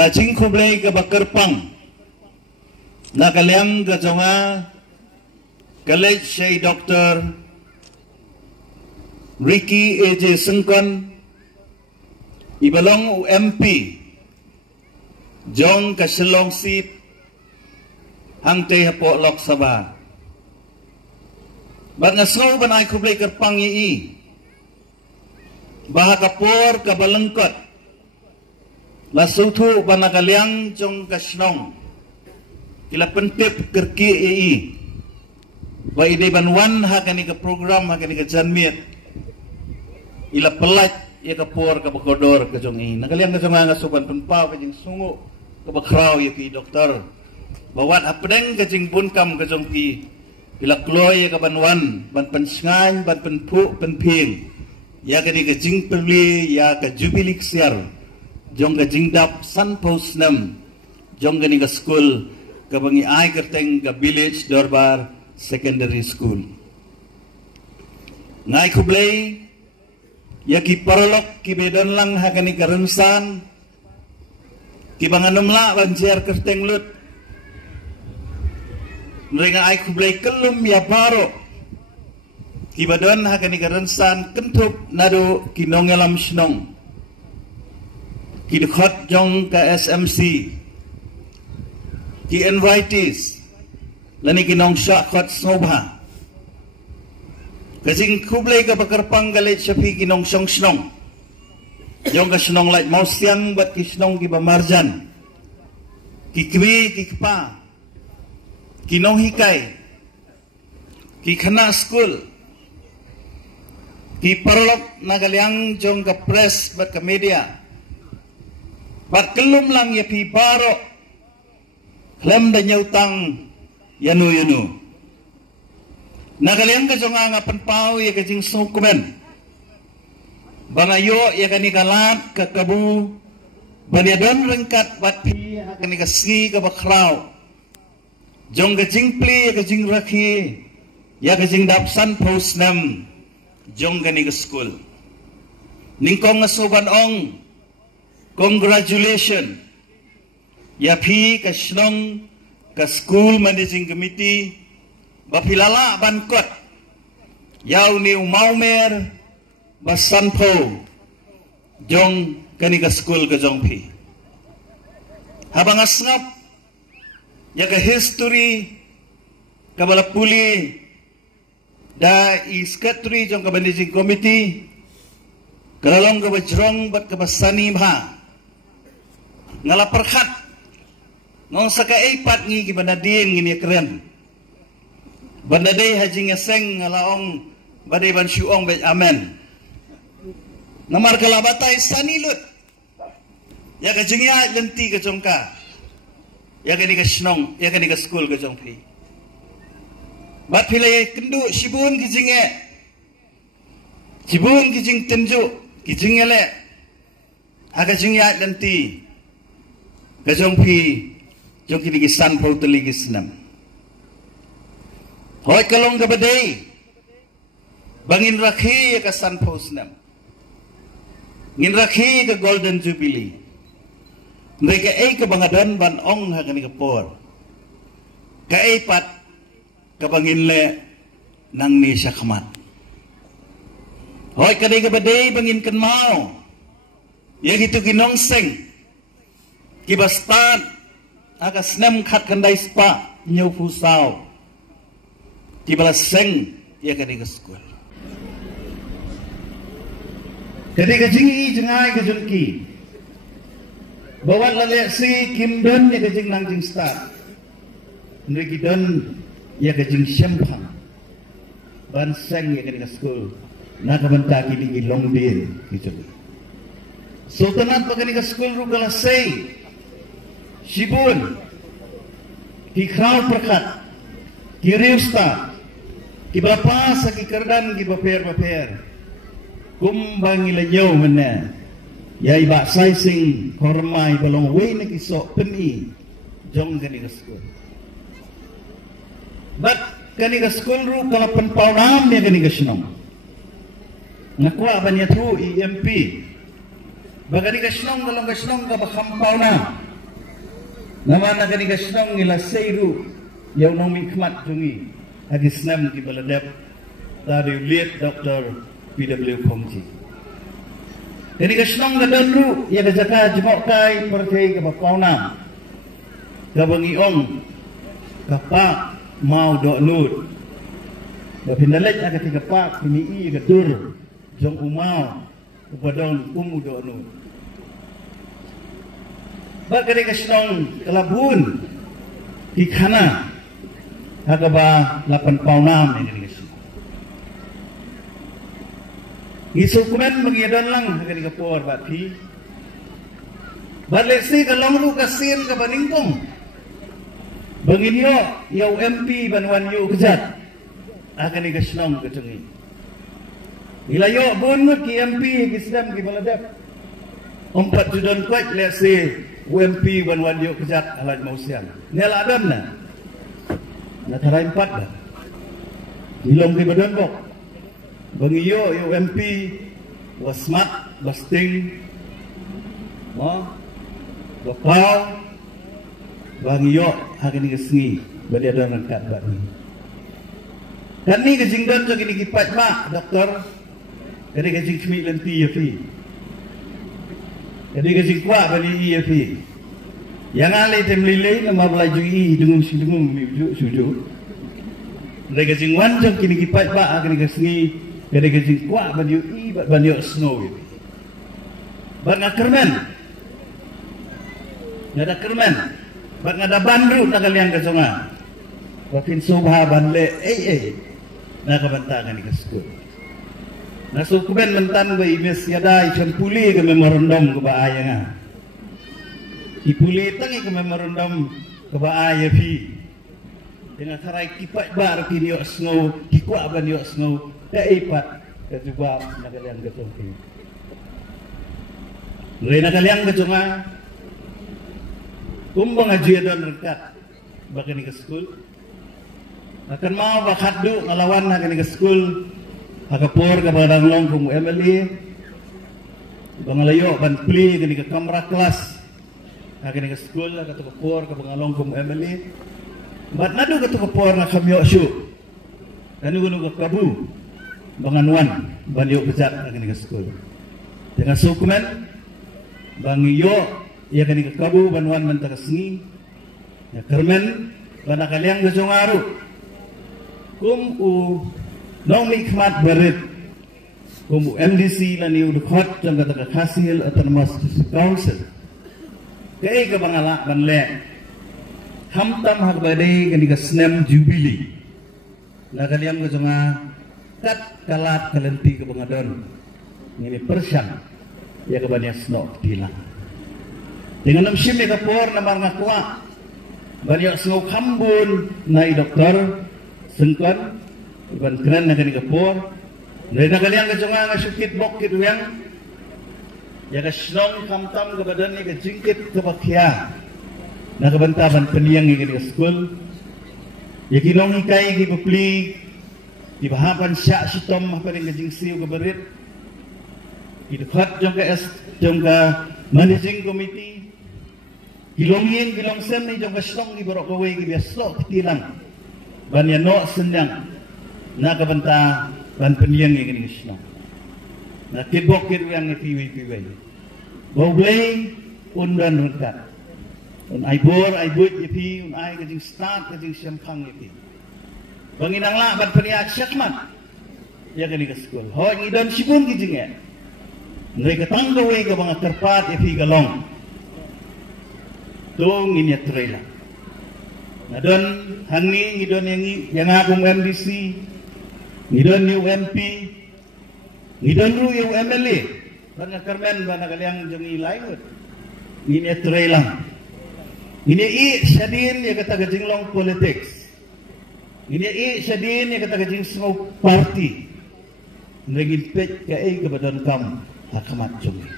Kajing kublay ka bakerpang nakaliang kajonga college say Dr. Ricky A.J. Sengkon ibalong UMP jong kasilong sip hangte hapo Lok Sabha bat ngaso banay kublay kerpang ii bahakapor kabalengkot lasutu banakaliang jong kasnong kila pentip kerki ii ba ide banwan hakani ka program hakani ka janmiet ila pelat ya kapor ka bakodor ka jong ii nakaliang ka jong nga suban penpaw ka jing sungu ka bakraw ya ki doktor bawat apdeng ka jing bunkam ka jong pi ila kloy ya ka banwan ban pensngan ban penpu penping ya kani ka jing perli ya ka jubilik siar jong ka jingdap san posnam jong kani ka school ka bangi ay kerteng ka village Dorbar secondary school ngai kublay ya ki parolok ki bedon lang ha kani ka rensan ki banganumla banjiar kerteng lut nrenga ay kublay kelum ya baro ki badon ha kani ka rensan kentup nado ki nongelam snong ki dekhot jong ka SMC ki invites lani ki nong syak khot sobha kajing kublay ka bakarpang galit syafi ki nong song snong jong ka snong lait mau siang bat ki snong ki bamarjan ki kwi ki kpa ki nong hikai ki khana school ki parolok nagaliang jong ka press bat ka media bat kelum lang ya pi baro klem da nyautang yanu nagaliang ka jonga nga penpau ya ka jing sukumen bangayo ya kani kalat ka kabu baniadon rengkat bat pi ya kani ka sgi ka bakraw jong ka jing pli ya ka jing rakhi ya ka jing dapsan posnam jong kani ka school ningkong nga suban ong congratulations ya pi ka snong ka school managing committee bapilala bankot yaw ni umaumer basanpo jong kani ka school ka jong pi habang asngap ya ka history ka balapuli da iskatri jong ka managing committee kalalong ka bajrong bat ka basani ba ngala perkhat ngong saka eipat ngi ki banading ngini keren banadai haji ngeseng ngalaong badai ban syuong be amen namar kalabatai sanilut ya ka jingya lenti ka jongka ya ka ni ka snong ya ka ni ka school ka jongpi bat pilai kendu sibun ki jinge sibun ki jing tenju ki jingele aga jingya lenti kajong pi jong kini kisan pau teli kisnam hoi kalong ka badai bangin rakhi ka san pau snam ngin rakhi ka golden jubilee mereka ka bangadan ban ong ha kani ka por ka pat ka bangin le nang ni syakmat hoi kadai ka badai bangin kan mau ya gitu kinong seng kibastan aga snem khat kandai spa nyau fusau kibala seng ya kani ka school kadi ka jingi jengai ka junki bawat lale si kimdon ya ka jing nang jing star ndri kidon ya ka jing syempang ban seng ya kani ka school na ka banta kini longbin gitu sultanat pa kani ka school ru kala sei Sibun, ki kraw perkat, ki riusta, ki bapa sa ki kardan ki baper, kumbang ilanyaw mana, yai ba sai sing hormai balong way na kisok peni, jong kani ka school. But kani ka school ru kalapan paunam niya kani ka sinong. Nakwa ba niya through EMP, bagani ka sinong dalang ka sinong ka bakampaw na. Nama nak ni kasnong ila seiru yang nong mikmat jungi agi senam ki baladap dari lihat Dr. PW Komji. Jadi kasnong gadandru ya gajaka jemok kai percaya ke bapauna ke bangiong ke pak mau dok lut bapindalet aga tiga pak kini i gadur jong umau ubadong umu dok lut. Bagari kasnong kelabun di kana agaba 8 paunam ini guys. Isukumen mengidan lang agari kapor bati. Balesi kalong lu kasin ka baningkong. Banginyo yaw MP banwan yu kejat. Agani kasnong kecengi. Ilayo bunut ki MP kisdam ki baladap. 4 judon kuat lesi UMP banwan yuk kejat alat mausian. Nela adam na. Natara 4 dah. Hilong di badan bok. Bangiyo UMP wasmat basting. Bapau bangiyo hari ni kesengi bali ada rangkat bak ni. Kan ni kejingdan so kini kipat mak doktor. Kani kejing kemik lenti ya fi. Jadi kasi kuat bani iya fi. Yang alai temlilai nama belaju i dengung si dengung miujuk sujuk. Dari kasi wancang kini kipat ba kini kasi dari kasi kuat bani i bani snow ini. Bang kermen. Ada kermen. Bang ada bandru nak kalian kesonga. Bakin subha banle nak kebantangan ni kesku. Nasukuben mentan ba imes yadai champuli ke memorandum ke ba ayanga. Ipuli tangi ke memorandum ke ba ayafi. Dengan sarai kipat bar kini yo snow, kikwa ban yo snow, ipat ke juga nakalian ke tongki. Rena kalian ke jonga. Kumbang aja don rekat bakani ke school. Akan mau bakaddu ngalawan nakani ke school. Agapor ka barang long kung MLA bangalayo ban pli kini ka kamera kelas kini ka school ka kapor ka bangalong kung MLA bat nadu ka kapor na kamyo syu anu gunu ka kabu banganuan banyo kejat kini ka school dengan sukumen bangiyo ya kini ka kabu banuan mantara sengi ya kermen bana kaliang gajongaru Nong mikmat berit kumu MDC lani udkhot jang kata hasil autonomous council kay ka bangala banle hamtam hak badai kani ka snem jubilee na kaliam ka jonga kat kalat kalenti ka bangadon ngini persyang ya ka banya sno tilang dengan namsim ni kapor na mga kuwa banyak sno kambun nai doktor sengkon Iban keren na kani kapor. Dari na kaliang kajonga nga syukit bokit uyang. Ya ka snong kamtam ka badan ni ka jingkit ka bakya. Na kabantaban peniyang ni kani ka school. Ya kinong ikay ki pupli. Dibahapan siya sitom apa rin ka jingsiw ka barit. Idukhat jong ka managing committee. Kilongin kilongsen ni jong ka snong ki barok kaway ki biaslo kitilang. Banyan no sendang. Nak kabanta ban peniyang yang ini Krishna. Nak kibok yang piwi. Bawlay undan rekat. Un aibor aibut yepi un ai kajing start kajing syampang yepi. Banginang la ban peniak syakmat. Ya kani ke school. Ho ngidon sibun kijing ya. Mereka tanggawe ke bang terpat yepi galong. Tung ini trailer. Nadon hangi ngidon yang agum MDC. Ngidon ni UMP, ngidon ru yung MLA, bana kermen bana kaliang jungi lain, ini trailang, ini syadin ya kata gajing long politics, ini syadin ya kata gajing smoke party, naging pet kaya kebadan kam hakamat jungi,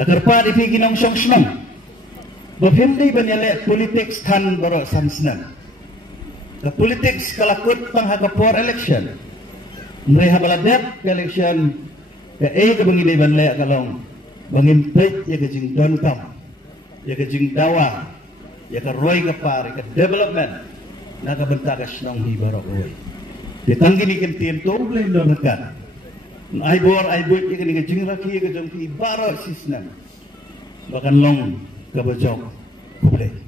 agar pa dipigin ang syong, bapimday banyale politics tan baro samsnan, the politics kalakut pang hakapor election. Mereka baladap ke election ke kebangiday banlaya kalong bangimpet ya kejing donkam ya kejing dawa ya ka roy ka pare ka development nakabenta ka snong hibaro oy ditanggi ni kentien toble no nakan ai bor ai boy ka ni ka jingra ki ka jong ki baro sisnan bakan long ka bajok kuble